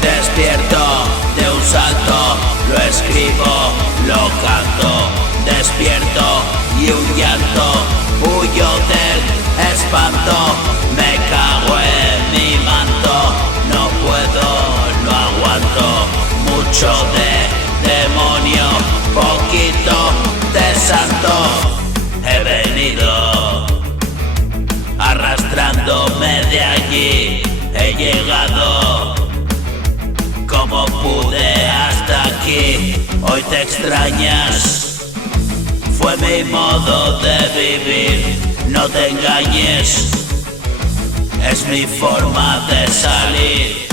Despierto de un salto, lo escribo, lo canto. Despierto y un llanto, huyo del espanto. Me cago en mi manto, no puedo, no aguanto. Mucho de demonio, poquito de santo. He venido arrastrándome de allí, he llegado como pude hasta aquí. Hoy te extrañas, fue mi modo de vivir. No te engañes, es mi forma de salir.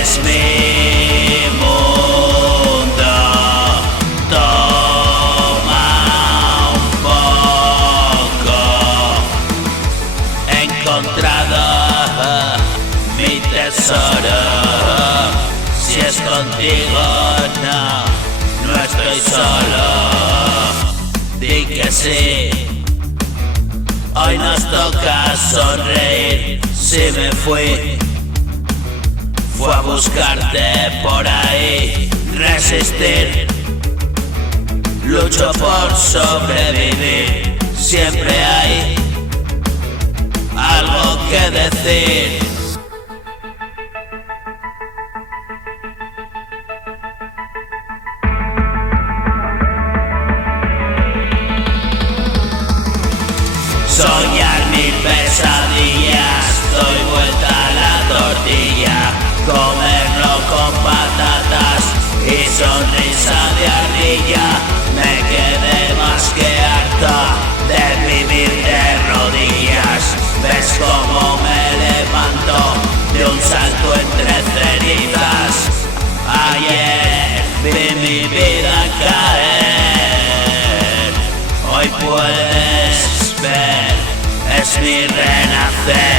Es mi mundo, toma un poco. He encontrado mi tesoro. Si es contigo, no estoy solo. Di que sí. Hoy nos toca sonreír. Si me fui, fue a buscarte por ahí. Resistir, lucho por sobrevivir. Siempre hay algo que decir. Soñar mil pesadillas, doy vuelta a la tortilla. Comerlo con patatas y sonrisa de ardilla. Me quedé más que harta de vivir de rodillas. ¿Ves cómo me levanto de un salto entre cenizas? Ayer vi mi vida caer. Hoy puedes ver, es mi renacer.